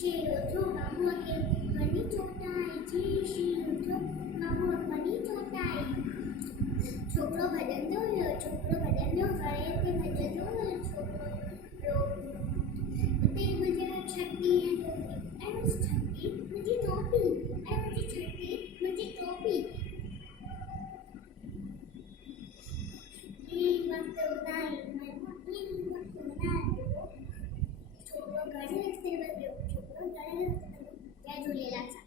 शेरो थो बाबू के मनी चोटाई जी शेरो थो बाबू मनी चोटाई छोकरो भजंदो हुयो गए ते भजंदो हुयो छोकरो उते मुंहिंजी छटी ऐं मुंहिंजी छटी मुंहिंजी टोपी ऐं मुंहिंजी छटी मुंहिंजी टोपी वक्त ॿुधाई वक्त ॿुधायो छोकरो घणे रस्ते में वियो जय झूलेलाल।